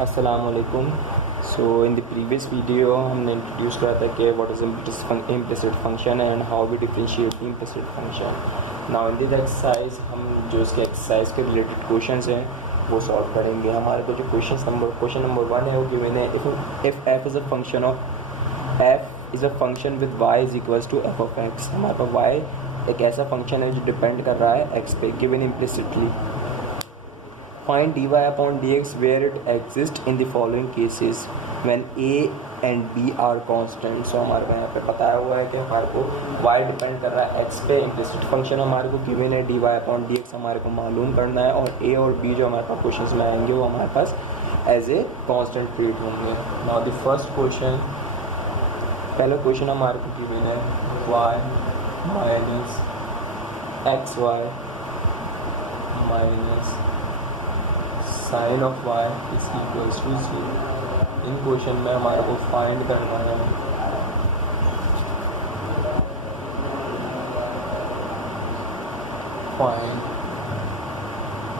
अस्सलाम वालेकुम। So in the previous video हमने इंट्रोड्यूस करा था कि what is implicit function and how we differentiate implicit function. Now in this exercise हम जो इसके एक्सरसाइज के रिलेटेड क्वेश्चंस हैं वो सॉल्व करेंगे। हमारे को जो क्वेश्चन नंबर 1 है वो गिवन है if f is a function of f is a function with y is equals to f of x. हमारे पास वाई एक ऐसा फंक्शन है जो डिपेंड कर रहा है एक्स पे, given implicitly. Find dy upon dx where it exists in the following cases when a and b are constant। सो हमारे को यहाँ पे बताया हुआ है कि हमारे को y डिपेंड कर रहा है x पे, इम्प्लिसिट फंक्शन हमारे को गिवन है dy upon dx हमारे को मालूम करना है, और a और b जो हमारे पास क्वेश्चन में आएंगे वो हमारे पास एज ए कॉन्स्टेंट ट्रीट होंगे। नाउ द फर्स्ट क्वेश्चन, पहला क्वेश्चन हमारे को गिवन है y minus x y minus sine of y is equals to 0। इन क्वेश्चन में हमारे को फाइंड करना है find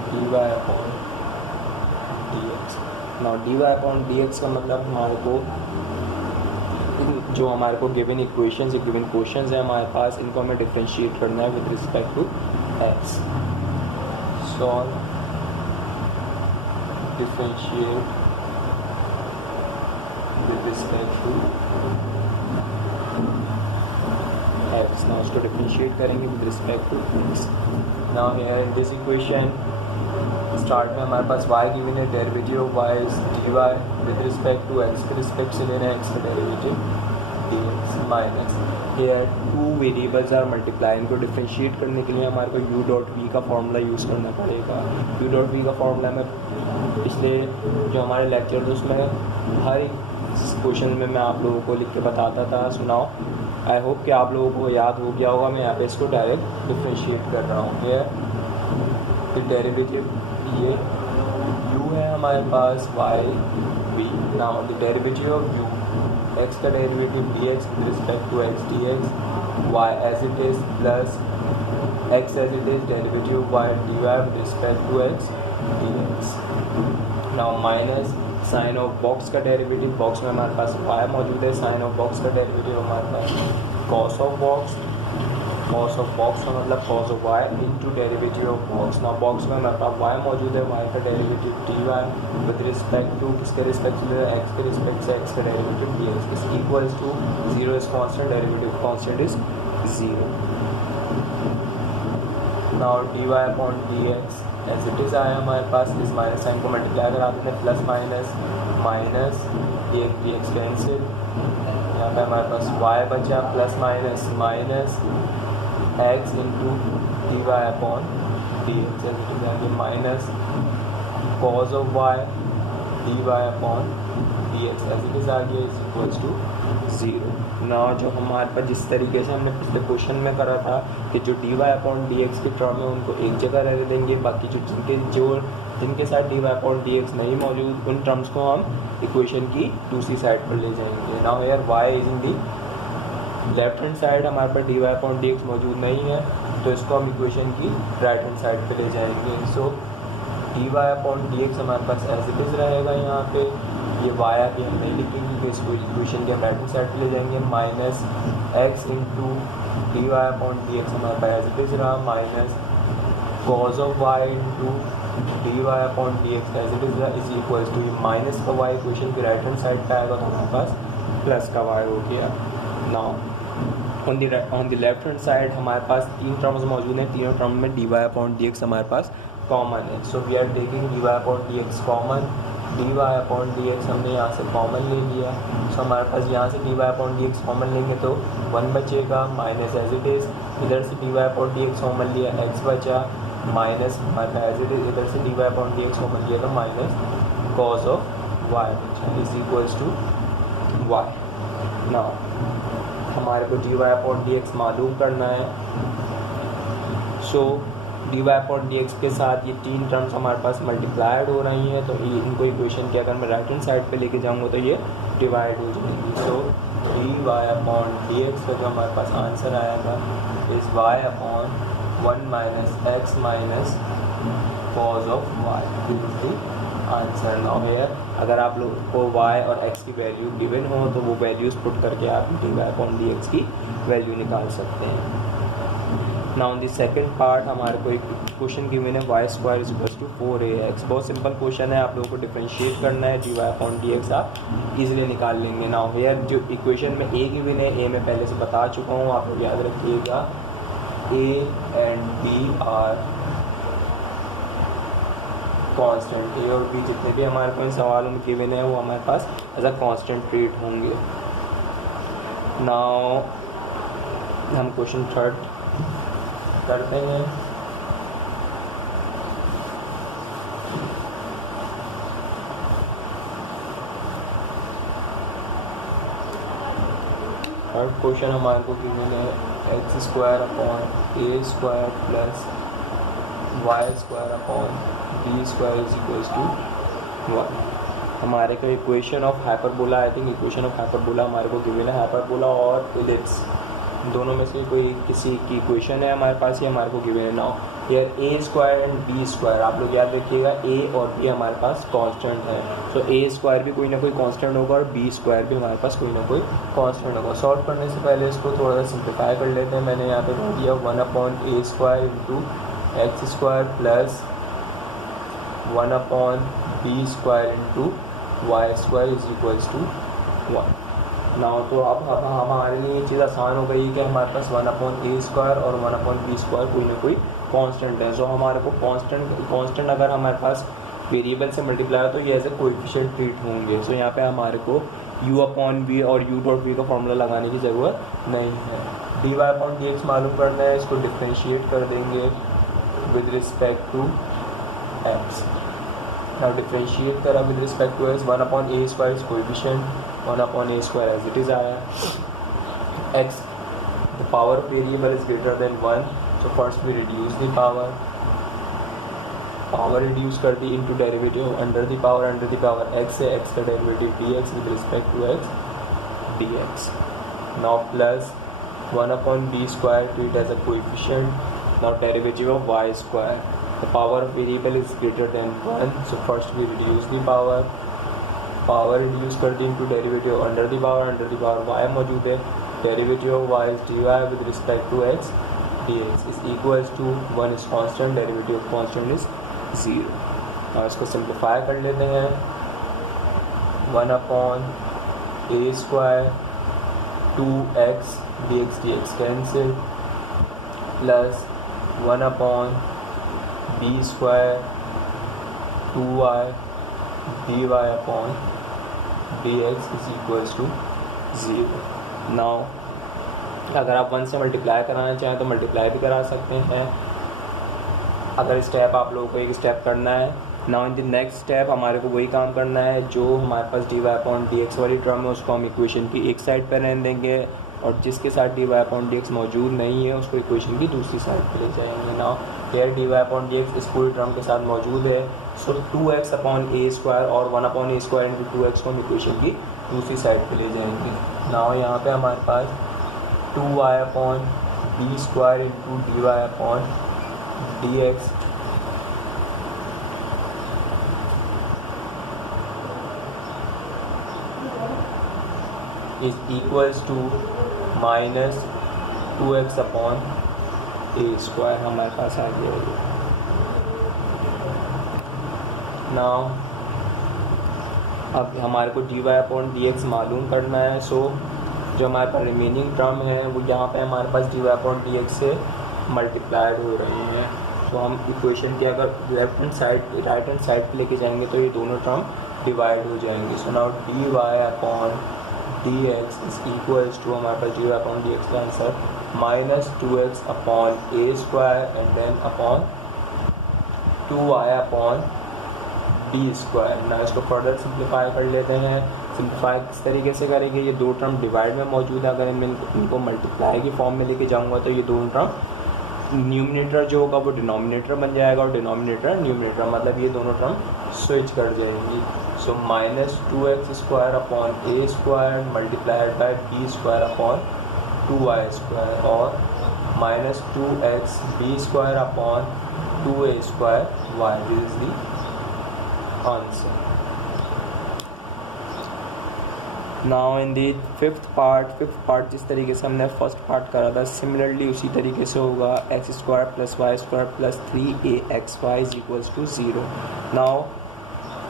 dy upon dx। Now dy upon dx का मतलब हमारे को जो हमारे को गिवन इक्वेशंस गिवन क्वेश्चंस है हमारे पास, इनको हमें डिफरेंशिएट करना है with respect to x। Solve differentiate with respect to x। now इसको differentiate करेंगे with respect to x। now here in this equation start में हमारे पास y given है, derivative of y is dy with respect to x के respect से लेना है x का derivative dx minus here two variables are multiply. इनको डिफरेंशिएट करने के लिए हमारे को u डॉट v का फॉर्मूला यूज़ करना पड़ेगा। u डॉट v का फॉर्मूला में पिछले जो हमारे लेक्चर थे उसमें हर एक क्वेश्चन में मैं आप लोगों को लिख के बताता था। सुनाओ, आई होप कि आप लोगों को याद हो गया होगा। मैं यहाँ पे इसको डायरेक्ट डिफरेंशिएट कर रहा हूँ। ये डेरिवेटिव ये u है हमारे पास y v। Now the derivative of u x का derivative dx with respect to x dx, y as it is plus x as it is derivative y dy with respect to x dx। Now minus sine of box का derivative, box में हमारे पास y मौजूद है, sine of box का derivative हमारे पास cos of box का मतलब cos of y into derivative of box. Now box में हमारे पास y मौजूद है, y का derivative dy with respect to किसके रिस्पेक्ट से, x के रिस्पेक्ट से x का derivative dx is equals to 0 is constant, derivative constant is 0। Now dy upon dx as it is आया हमारे पास, इस माइनस साइन को मल्टीप्लाई करा देते हैं, plus minus minus dx cancel, यहाँ पे हमारे पास y बचा plus minus minus x into dy upon dx as it is आगे minus cos of y dy upon dx as it is आगे इज इक्वल्स टू 0। ना जो हमारे पास जिस तरीके से हमने पिछले क्वेश्चन में करा था कि जो dy अपॉन dx के टर्म है उनको एक जगह रह देंगे, बाकी जिनके साथ dy अपॉन dx नहीं मौजूद उन टर्म्स को हम इक्वेशन की दूसरी साइड पर ले जाएंगे। Now here y is in the left hand side, हमारे पास dy अपॉन dx मौजूद नहीं है तो इसको हम इक्वेशन की राइट हैंड साइड पर ले जाएंगे। सो dy अपॉन dx हमारे पास एज इट इज़ रहेगा, यहाँ पे ये y आके हम नहीं लिखेंगे तो इसको इक्वेशन के हम राइट हैंड साइड पे ले जाएंगे, minus x into dy upon dx हमारे पास एज इट इज़ रहा, minus cos of y into dy upon dx as it is is equals to minus का y इक्वेशन के राइट हैंड साइड पे आएगा तो हमारे पास प्लस का y हो गया। Now on the left hand side हमारे पास तीन टर्म्स मौजूद हैं, तीनों टर्म में dy अपॉन dx हमारे पास कॉमन है। So we are taking dy upon dx common, dy upon dx हमने यहाँ से कॉमन ले लिया। सो हमारे पास यहाँ से dy अपॉन dx कॉमन लेंगे तो 1 बचेगा, माइनस एज इट इज़, इधर से dy अपॉन dx कॉमन लिया x बचा, माइनस हमारे पास एज इट इज़, इधर से dy अपॉन dx कॉमन लिया तो माइनस कॉस ऑफ y बचा is equals to y। Now हमारे को dy अपॉन dx मालूम करना है। सो dy अपॉन dx के साथ ये तीन टर्म्स हमारे पास मल्टीप्लाइड हो रही हैं तो इनको इक्वेशन के अगर मैं राइट हैंड साइड पे लेके जाऊँगा तो ये डिवाइड हो जाएगी। सो dy अपॉन dx का जो हमारे पास आंसर आएगा is y upon 1 minus x minus cos of y is the answer. Now here अगर आप लोगों को y और x की वैल्यू गिवन हो तो वो वैल्यूज़ पुट करके आप dy/dx की वैल्यू निकाल सकते हैं। नाउ द सेकंड पार्ट हमारे को एक क्वेश्चन गिवन है y² = 4ax। बहुत सिंपल क्वेश्चन है, आप लोगों को डिफरेंशिएट करना है, dy/dx आप इजीली निकाल लेंगे। नाउ हियर जो इक्वेशन में a गिवन है, a मैं पहले से बता चुका हूँ, आप लोग याद रखिएगा a and b are constant. A और बी जितने भी हमारे पास सवालों में गिवन है वो हमारे पास एज अ कांस्टेंट ट्रीट होंगे। नाउ हम क्वेश्चन थर्ड करते हैं। थर्ड क्वेश्चन हमारे को गिवन है x² upon a² plus y² upon b² = 1। हमारे को equation of hyperbola, I think equation of hyperbola हमारे को गिवन है। हाइपरबोला और इलिप्स दोनों में से कोई किसी की इक्वेशन है हमारे पास, ये हमारे को गिवन है। Now here a² and b², आप लोग याद रखिएगा a और b हमारे पास कांस्टेंट है, सो a² भी कोई ना कोई कांस्टेंट होगा और b² भी हमारे पास कोई ना कोई कांस्टेंट होगा। सॉल्व करने से पहले इसको थोड़ा सा सिंप्लीफाई कर लेते हैं। मैंने यहाँ पे लिख दिया 1/a² into x² plus 1/b² into y² = 1। Now तो अब हमारे लिए ये चीज़ आसान हो गई कि हमारे पास 1/a² और 1/b² कोई ना कोई कांस्टेंट है। सो हमारे को कांस्टेंट अगर हमारे पास वेरिएबल से मल्टीप्लाई हो तो ये एज ए कोएफिशिएंट ट्रीट होंगे। सो यहाँ पे हमारे को u/v और u.v का फॉर्मूला लगाने की ज़रूरत नहीं है। dy/dx मालूम करना है, इसको डिफ्रेंशिएट कर देंगे with respect to x। Now differentiate करा with respect to x, 1/a² is coefficient, 1/a² as it is आया। x the power of variable is greater than 1, so first we reduce the power reduce कर दी into derivative under the power x से x का derivative dx with respect to x dx। now plus 1/b² treat as a coefficient, now derivative of y², the power of variable is greater than 1, so first we reduce the power reduce कर दी into derivative under the power y मौजूद है, derivative of y is dy with respect to x dx is equals to 1 is constant, derivative of constant is 0। और इसको simplify कर लेते हैं। 1/a² 2x dx cancel plus 1/b² 2y dy/dx is equals to 0। Now अगर आप 1 से multiply कराना चाहें तो मल्टीप्लाई भी करा सकते हैं। अगर स्टेप आप लोगों को एक स्टेप करना है, now in the next step हमारे को वही काम करना है, जो हमारे पास dy/dx वाली टर्म है उसको हम इक्वेशन की एक साइड पर रहने देंगे और जिसके साथ dy/dx मौजूद नहीं है उसको इक्वेशन की दूसरी साइड पर ले जाएंगे। नाउ हेयर dy/dx इस पूरी टर्म के साथ मौजूद है, सो 2x/a² और 1/a² इंटू 2x को हम इक्वेशन की दूसरी साइड पे ले जाएंगे। नाउ यहाँ पे हमारे पास 2y/b² into dy/dx is equals to minus 2x/a² हमारे पास आ गया। नाउ अब हमारे को dy/dx मालूम करना है, सो जो हमारे पास रिमेनिंग टर्म है वो यहाँ पे हमारे पास dy/dx से मल्टीप्लाइड हो रही हैं। तो हम इक्वेशन की अगर राइट हैंड साइड पे लेके जाएंगे तो ये दोनों टर्म डिवाइड हो जाएंगे। So now dy/dx is equals to हमारे पास dy/dx का answer minus 2x/a² and then upon 2y/b²। ना इसको फर्दर सिंप्लीफाई कर लेते हैं। सिंप्लीफाई किस तरीके से करेंगे, ये दो टर्म डिवाइड में मौजूद है, अगर मैं इनको मल्टीप्लाई की फॉर्म में लेके जाऊंगा तो ये दोनों टर्म न्यूमिनेटर जो होगा वो डिनोमिनेटर बन जाएगा और डिनोमिनेटर न्यूमिनेटर, मतलब ये दोनों टर्म स्विच कर जाएंगी। So minus 2x² multiplied by b² 2y² और minus 2xb² 2a² y। This is the answer. Now in the fifth part जिस तरीके से हमने फर्स्ट पार्ट करा था सिमिलरली उसी तरीके से होगा x square plus y square plus 3aXy is equals to 0। Now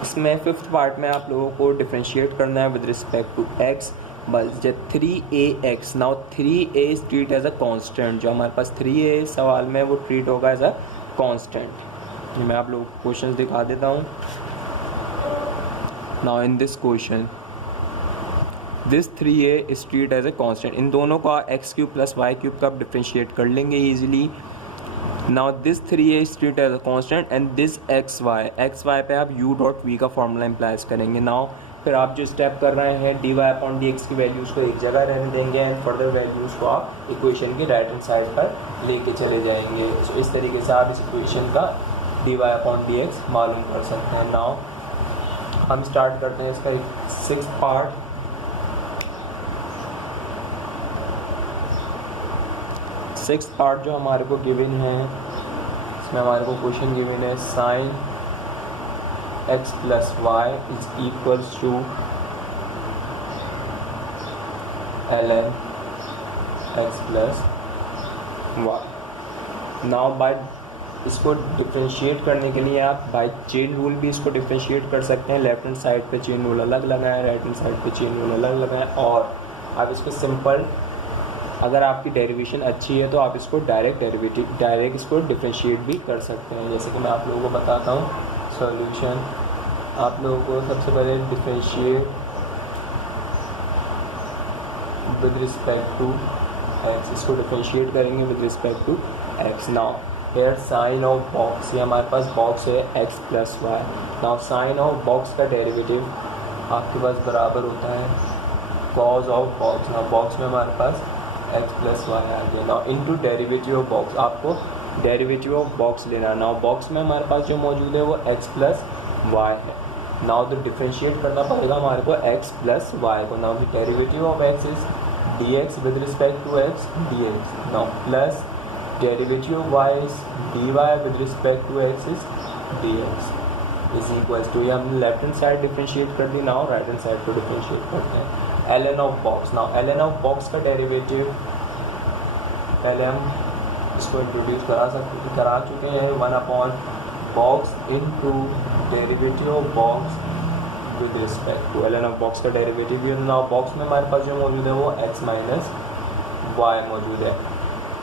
इसमें फिफ्थ पार्ट में आप लोगों को डिफ्रेंशिएट करना है विद रिस्पेक्ट टू एक्स, बस जब 3ax। Now 3a is treat as a constant, जो हमारे पास 3a सवाल में वो ट्रीट होगा एज अ कांस्टेंट। मैं आप लोगों को क्वेश्चन दिखा देता हूँ। Now in this question this 3a is treat as a constant. इन दोनों का x cube plus y cube का आप डिफ्रेंशिएट कर लेंगे easily. Now this 3a is treat as a constant and this x y पे आप u डॉट v का फॉर्मूला इम्प्लाइज करेंगे। नाउ फिर आप जो स्टेप कर रहे हैं dy अपॉन dx की वैल्यूज़ को एक जगह रहने देंगे एंड फर्दर वैल्यूज़ को आप इक्वेशन की राइट हैंड साइड पर लेके चले जाएंगे। so, इस तरीके से आप इस इक्वेशन का dy अपॉन dx मालूम कर सकते हैं। नाउ हम स्टार्ट करते हैं इसका एक सिक्स्थ पार्ट। सिक्स पार्ट जो हमारे को गिवन है इसमें हमारे को क्वेश्चन गिवन है sine x plus y is equals to ln x plus y. Now by इसको डिफ्रेंशिएट करने के लिए आप बाय चेन रूल भी इसको डिफ्रेंशिएट कर सकते हैं। लेफ्ट हैंड साइड पे चेन रूल अलग लगाएं, राइट हैंड साइड पे चेन रूल अलग लगाएं, और आप इसको सिंपल अगर आपकी डेरिवेशन अच्छी है तो आप इसको डायरेक्ट इसको डिफ्रेंशिएट भी कर सकते हैं। जैसे कि मैं आप लोगों को बताता हूँ सॉल्यूशन। आप लोगों को सबसे पहले differentiate with respect to x, इसको डिफ्रेंशिएट करेंगे with respect to x. Now here sine of box, ये हमारे पास बॉक्स है x plus y. Now sine of box का डेरिवेटिव आपके पास बराबर होता है cos of box. Now box में हमारे पास एक्स प्लस वाई आ गया। Now into derivative of box, आपको डेरिवेटिव ऑफ बॉक्स लेना है। नाउ बॉक्स में हमारे पास जो मौजूद है वो एक्स प्लस वाई है। नाउ तो डिफ्रेंशिएट करना पड़ेगा हमारे को एक्स प्लस वाई को। Now the derivative of x is dx with respect to x dx। Now plus derivative of y is dy with respect to x is dx is equals to, ये हमने left hand side differentiate कर दी। Now right hand side को differentiate करते हैं ln of box. Now ln of box का derivative पहले हम इसको इंट्रोड्यूस करा चुके हैं 1 upon box into derivative of box with respect to ln of box का डेरिवेटिव भी। नाउ बॉक्स में हमारे पास जो मौजूद है वो x माइनस वाई मौजूद है।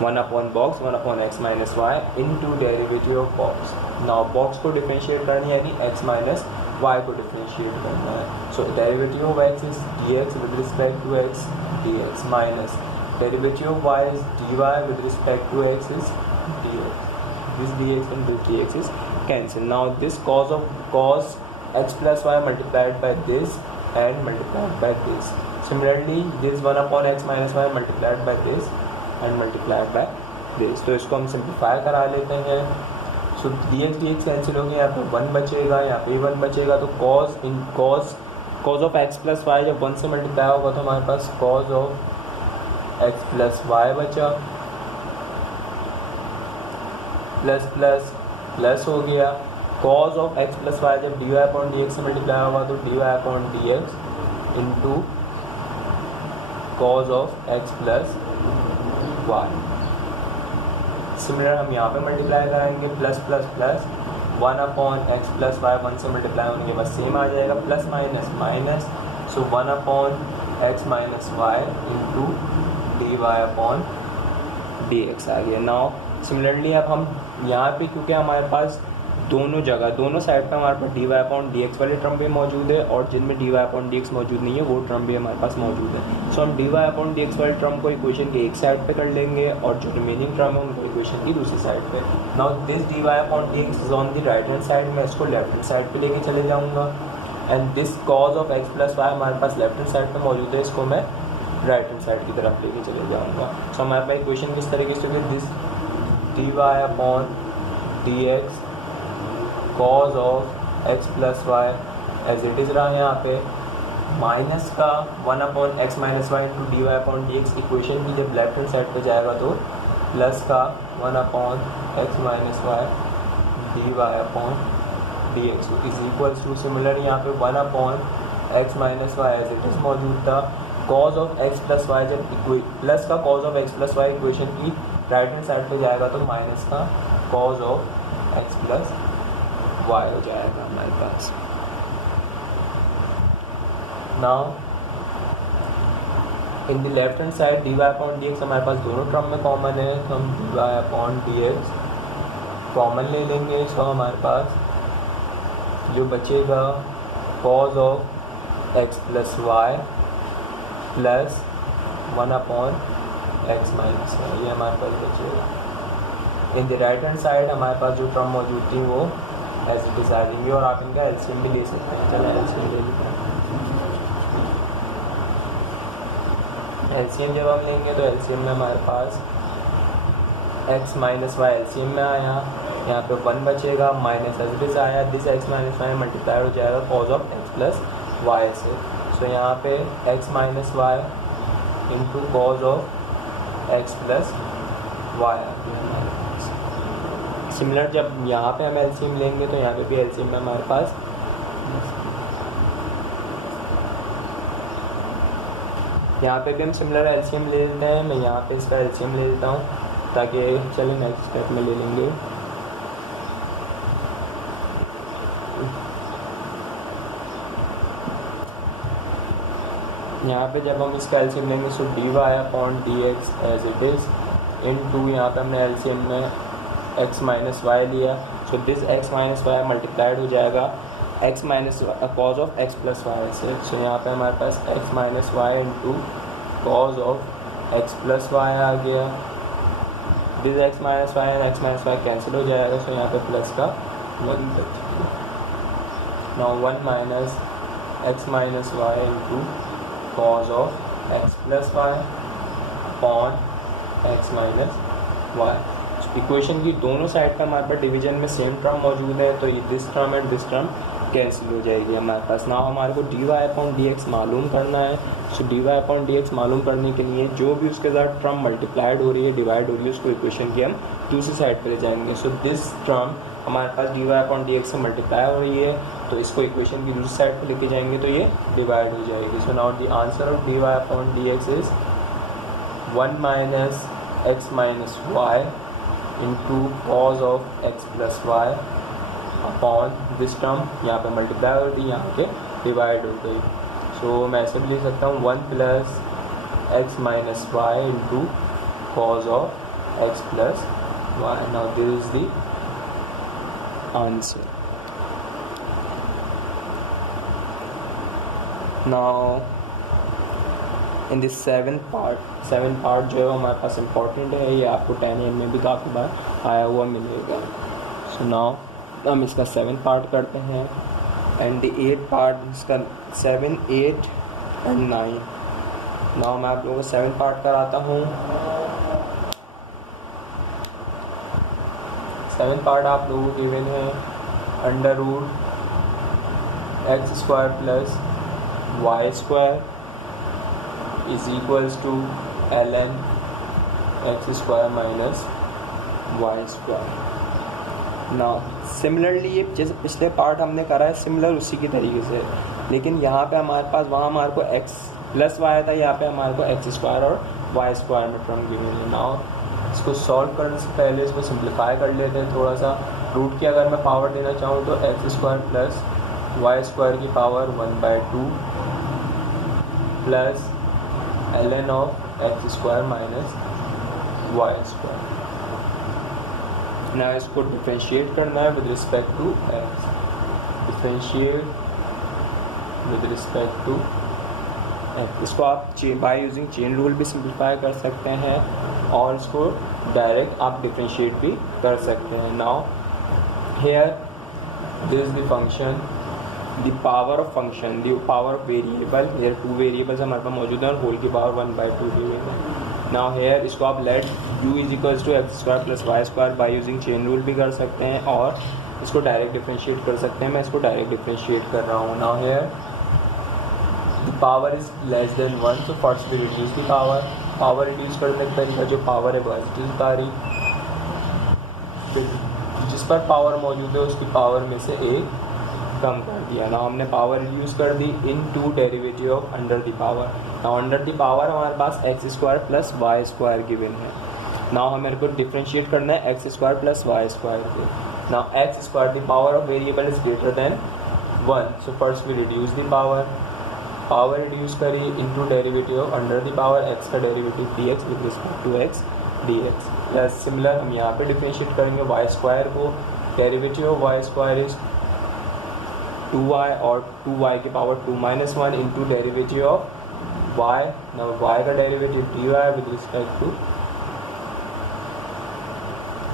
1 upon box 1 upon x minus y into derivative of box. Now box को डिफ्रेंशिएट करनी है यानी x माइनस y को डिफ्रेंशिएट करना है। So derivative of x is dx with respect to x dx minus derivative of y is dy with respect to x is dx। This dx and this dx is cancelled. Now this cos x plus y multiplied by this and multiplied by this. Similarly this 1 upon x minus y multiplied by this and multiplied by this. तो इसको हम simplify करा लेते हैं। सो dx cancel हो गया, यहाँ पे 1 बचेगा, यहाँ पे 1 बचेगा। तो cos of x plus y जब 1 से मल्टीप्लाई होगा तो हमारे पास cos of x plus y बचा, प्लस प्लस प्लस हो गया। cos of x plus y जब dy अपॉन dx से मल्टीप्लाई होगा तो dy upon dx into cos of x plus y. Similar हम यहाँ पे मल्टीप्लाई कराएंगे plus plus plus 1 upon x plus y 1 से मल्टीप्लाई होने के बाद सेम आ जाएगा, plus minus minus. So 1 upon x minus y into d y upon d x आ गया। नाउ सिमिलरली अब हम यहाँ पे क्योंकि हमारे पास दोनों साइड पे हमारे पास d y upon d x वाले टर्म भी मौजूद है और जिनमें d y upon d x मौजूद नहीं है वो टर्म भी हमारे पास मौजूद है। सो हम d y upon d x वाले टर्म को इक्वेशन के एक साइड पे कर लेंगे और जो रिमेनिंग टर्म है उनको इक्वेशन की दूसरी साइड पे। Now this d y upon d x is on the right hand side, मैं इसको लेफ्ट हैंड साइड पे लेके चले जाऊँगा। And this cos of x plus y हमारे पास लेफ्ट हैंड साइड पर मौजूद है, इसको मैं राइट हैंड साइड की तरफ लेके चले जाऊँगा। सो हमारे पास इक्वेशन किस तरीके से होगी, this d y upon d x cos of x plus y as it is रहा है यहाँ पे, माइनस का 1 upon x minus y into d y upon d x. Equation की जब लेफ्ट हैंड साइड पे जाएगा तो प्लस का 1 upon x minus y d y upon d x is equals to, similar यहाँ पे 1/x minus y as it is मौजूद था। Cos of x plus y, जब प्लस का cos of x plus y equation की right hand side पे जाएगा तो माइनस का cos of x plus y हो जाएगा हमारे पास। Now in the left hand side dy upon dx हमारे पास दोनों टर्म में कॉमन है, तो हम dy अपॉन dx कॉमन ले लेंगे। सो हमारे पास जो बचेगा cos of x plus y plus 1/x minus y, ये हमारे पास बचेगा। In the right hand side हमारे पास जो टर्म मौजूद थी वो एज इट इज़ आ जाएंगी, और आप इनका एलसीएम भी ले सकते हैं। चलो एलसीएम ले लेते हैं। एलसीएम जब हम लेंगे तो एलसीएम में हमारे पास x माइनस वाई एलसीएम में आया, यहाँ पे 1 बचेगा, माइनस एज इट इज़ आया, this x minus y multiply हो जाएगा cos of x plus y से। सो यहाँ पे x minus y into cos of x plus y आ गया हमारे पास। सिमिलर जब यहाँ पे हम एलसीएम लेंगे तो यहाँ पे भी एलसीएम में हमारे पास यहाँ पे भी हम सिमिलर एलसीएम ले लेते हैं। मैं यहाँ पे इसका एलसीएम ले लेता हूँ ताकि चलो नेक्स्ट स्टेप में ले लेंगे। यहाँ पे जब हम इसका एलसीएम लेंगे so dy upon dx as it is into, यहाँ पे हमने एलसीएम में x माइनस वाई लिया, so this x minus y multiplied हो जाएगा x minus cos of x plus y से। सो यहाँ पे हमारे पास x minus y into cos of x plus y आ गया, this x minus y and x minus y cancel हो जाएगा। सो यहाँ पे प्लस का 1 बचेगा। Now 1 minus x minus y into cos of x plus y upon x minus y. Equation की दोनों साइड का हमारे पास डिवीजन में सेम टर्म मौजूद है, तो ये this term and this term cancel हो जाएगी हमारे पास। ना हमारे को dy अपॉन dx मालूम करना है। सो dy अपॉन dx मालूम करने के लिए जो भी उसके साथ टर्म मल्टीप्लाइड हो रही है, डिवाइड हो रही है, उसको इक्वेशन की हम दूसरी साइड पर ले जाएंगे। सो दिस टर्म हमारे पास dy अपॉन dx से मल्टीप्लाई हो रही है, तो इसको इक्वेशन की दूसरी साइड पर लेके जाएंगे तो ये डिवाइड हो जाएगी। So now the answer of dy upon dx is 1 minus x minus y into cos of x plus y upon this term, यहाँ पे मल्टीप्लाई हो गई, यहाँ पे डिवाइड हो गई। सो मैं ऐसे भी लिख सकता हूँ 1 plus x minus y into cos of x plus y. Now this is the answer. Now in this 7 part जो है हमारे पास इम्पॉर्टेंट है, ये आपको 10 में भी काफ़ी बार आया हुआ मिलेगा। सो नाउ हम इसका 7 पार्ट करते हैं एंड द 8 पार्ट, इसका 7, 8 एंड 9। नाउ मैं आप लोगों को 7 पार्ट कराता हूँ। 7 पार्ट आप लोगों को गिवन है under root x square plus y square is equals to ln x square minus y square. Now similarly ये जैसे पिछले पार्ट हमने करा है सिमिलर उसी की तरीके से, लेकिन यहाँ पे हमारे पास वहाँ हमारे को x प्लस वाई था, यहाँ पे हमारे को एक्स स्क्वायर और वाई स्क्वायर में टर्म गिवन है। नाउ इसको सॉल्व करने से पहले इसको सिंप्लीफाई कर लेते हैं थोड़ा सा। रूट की अगर मैं पावर देना चाहूँ तो x square plus y square की power 1/2 plus ln of x square minus y square. ना इसको डिफरेंशिएट करना है with respect to x, differentiate with respect to x. इसको आप बाय यूजिंग चेन रूल भी सिंप्लीफाई कर सकते हैं और इसको डायरेक्ट आप डिफरेंशिएट भी कर सकते हैं। Now here this is the function, the power of function, the power of variable, here 2 variables हमारे पास मौजूद है और होल की पावर 1/2 दी हुई है। नाउ हेयर इसको आप let u is equals to x square plus y square by using chain rule भी कर सकते हैं और इसको डायरेक्ट डिफरेंशिएट कर सकते हैं। मैं इसको डायरेक्ट डिफरेंशिएट कर रहा हूँ। Now here the power is less than 1, तो first we reduce the power reduce करने का तरीका जो पावर है वो एज इट इज बता रही, जिस पर पावर मौजूद है उसकी पावर में से एक कम कर दिया। ना हमने पावर रिड्यूस कर दी into derivative of under the power. ना अंडर द पावर हमारे पास x square plus y square given है। ना हमें को डिफ्रेंशिएट करना है x square plus y square के। ना x square the power of variable is greater than 1, so first we reduce the power reduce करी into derivative of under the power x का derivative d x with respect to x d x. Plus similar हम यहाँ पे differentiate करेंगे y square को, derivative of y square is 2y और 2y की power 2 - 1 into derivative of y। Now y का derivative dy with respect to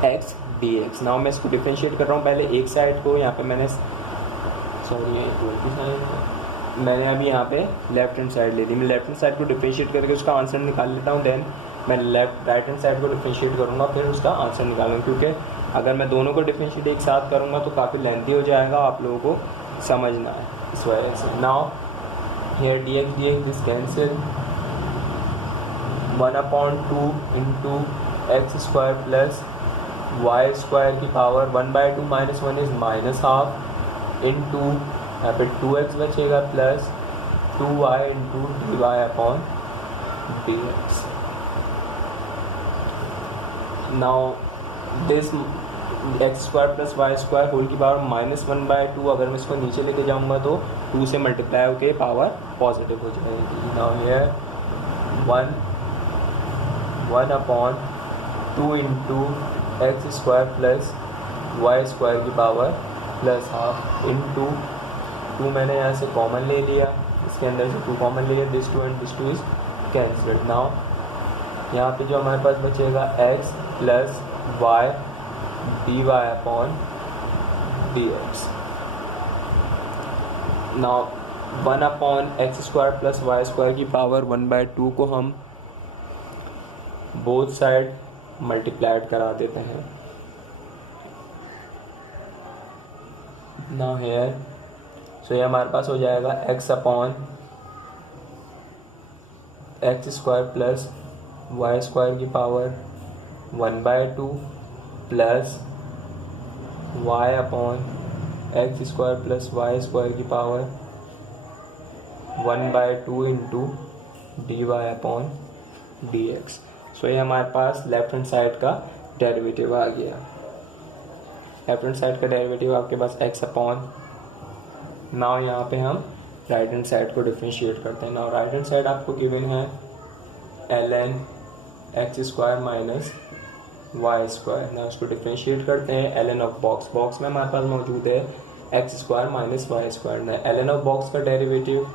x dx। Now मैं इसको डिफरेंशिएट कर रहा हूँ पहले एक साइड को, यहाँ पे मैंने मैंने अभी यहाँ पे लेफ्ट हैंड साइड ले ली। मैं लेफ्ट हैंड साइड को डिफरेंशिएट करके उसका आंसर निकाल लेता हूँ, देन मैं राइट हैंड साइड को डिफरेंशिएट करूँगा, फिर उसका आंसर निकालूंगा, क्योंकि अगर मैं दोनों को डिफरेंशिएट एक साथ करूँगा तो काफ़ी लेंथी हो जाएगा, आप लोगों को समझना है इस वजह से। Now here dx this cancel 1/2 into x square plus y square की पावर 1/2 - 1 इज -12 इंटू यहाँ पे 2x बचेगा plus 2y into dy upon dx। Now this x square plus y square whole की पावर -1/2, अगर मैं इसको नीचे लेके जाऊंगा तो 2 से मल्टीप्लाई होकर पावर पॉजिटिव हो जाएगी। Now here 1/2 into x square plus y square की पावर प्लस हाफ इंटू 2 मैंने यहाँ से कॉमन ले लिया, इसके अंदर से 2 कॉमन ले लिया, this 2 and this 2 is cancelled. Now यहाँ पे जो हमारे पास बचेगा x plus y dy upon dx। Now 1/x square plus y square की पावर 1/2 को हम बोथ साइड मल्टीप्लाइड करा देते हैं। नाउ हेयर सो ये हमारे पास हो जाएगा x upon x square plus y square की power 1/2 plus y upon x square plus y square की power 1/2 into dy upon dx। So ये हमारे पास लेफ्ट हैंड साइड का डेरिवेटिव आ गया। लेफ्ट हैंड साइड का डेरिवेटिव आपके पास x अपॉन, नाउ यहाँ पे हम राइट हैंड साइड को डिफरेंशिएट करते हैं। नाउ राइट हैंड साइड आपको गिवन है ln x square minus y square. ना उसको डिफरेंशिएट करते हैं ln ऑफ बॉक्स में हमारे पास मौजूद है x square minus y square. ना ln ऑफ बॉक्स का डेरिवेटिव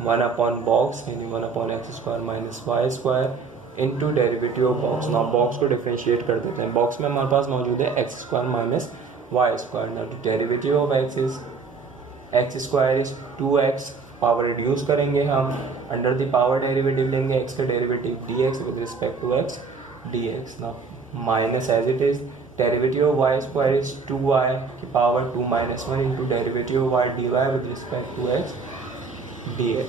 1/बॉक्स यानी 1/एक्स square minus y square into derivative of box. ना बॉक्स को डिफरेंशिएट कर देते हैं, बॉक्स में हमारे पास मौजूद है x square minus y square. ना derivative of x is x square is 2x, power reduce करेंगे हम, अंडर द पावर डेरिवेटिव लेंगे एक्स का derivative dx with respect to x dx। ना minus as it is derivative of y square is 2y की power 2 - 1 into derivative of y dy with respect to x dx।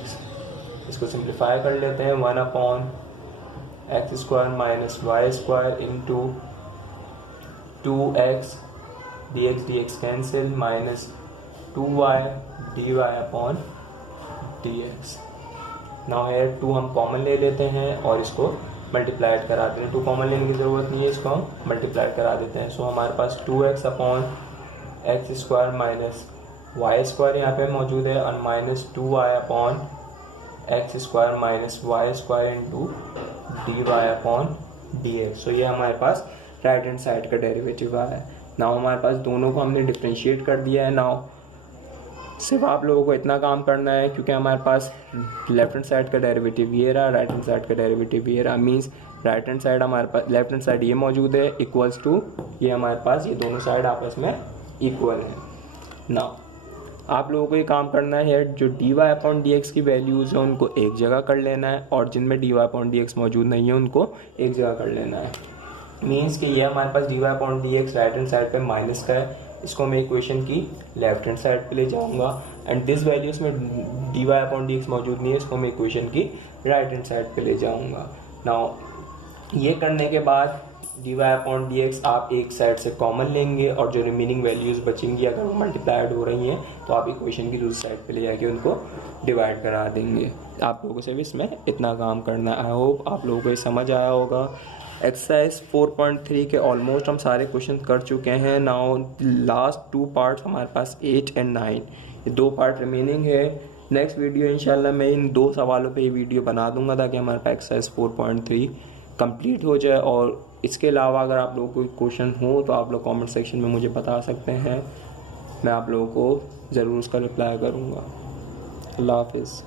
इसको simplify कर लेते हैं 1/एक्स square minus y square into 2x dx cancel minus 2y dy upon dx। Now here 2 हम common ले लेते हैं और इसको मल्टीप्लाइड करा देते हैं। 2 कॉमन लेने की ज़रूरत नहीं है, इसको हम मल्टीप्लाई करा देते हैं। सो हमारे पास 2x upon x square minus y square यहाँ पे मौजूद है और minus 2y upon x square minus y square into dy upon dx। So ये हमारे पास राइट हैंड साइड का डेरिवेटिव आया है। नाउ हमारे पास दोनों को हमने डिफरेंशिएट कर दिया है। नाउ सिर्फ आप लोगों को इतना काम करना है, क्योंकि हमारे पास लेफ्ट हैंड साइड का डेरिवेटिव ये रहा, राइट हैंड साइड का डेरिवेटिव ये रहा, मींस राइट हैंड साइड हमारे पास, लेफ्ट हैंड साइड ये मौजूद है इक्वल्स टू ये हमारे पास, ये दोनों साइड आपस में इक्वल है। नाउ आप लोगों को ये काम करना है, जो dy अपॉन dx की वैल्यूज़ है उनको एक जगह कर लेना है और जिनमें dy अपॉन dx मौजूद नहीं है उनको एक जगह कर लेना है। मीन्स कि ये हमारे पास dy upon dx right hand side पे माइनस का है, इसको मैं इक्वेशन की लेफ्ट हैंड साइड पे ले जाऊंगा एंड दिस वैल्यूज में dy अपॉन dx मौजूद नहीं है, इसको मैं इक्वेशन की राइट हैंड साइड पे ले जाऊंगा। नाउ ये करने के बाद d y upon d x आप एक साइड से कॉमन लेंगे और जो रिमेनिंग वैल्यूज़ बचेंगी अगर वो मल्टीप्लाइड हो रही हैं तो आप इक्वेशन की दूसरी साइड पे ले जाके उनको डिवाइड करा देंगे। आप लोगों से भी इसमें इतना काम करना है। आई होप आप लोगों को ये समझ आया होगा। एक्सरसाइज 4.3 के ऑलमोस्ट हम सारे क्वेश्चन कर चुके हैं। नाउ लास्ट 2 पार्ट्स हमारे पास 8 और 9, ये 2 पार्ट रिमेनिंग है। नेक्स्ट वीडियो इंशाल्लाह मैं इन 2 सवालों पे ही वीडियो बना दूंगा ताकि हमारे पास एक्सरसाइज 4.3 कंप्लीट हो जाए। और इसके अलावा अगर आप लोगों को कोई क्वेश्चन हो तो आप लोग कमेंट सेक्शन में मुझे बता सकते हैं, मैं आप लोगों को ज़रूर उसका रिप्लाई करूँगा। अल्लाह हाफिज़।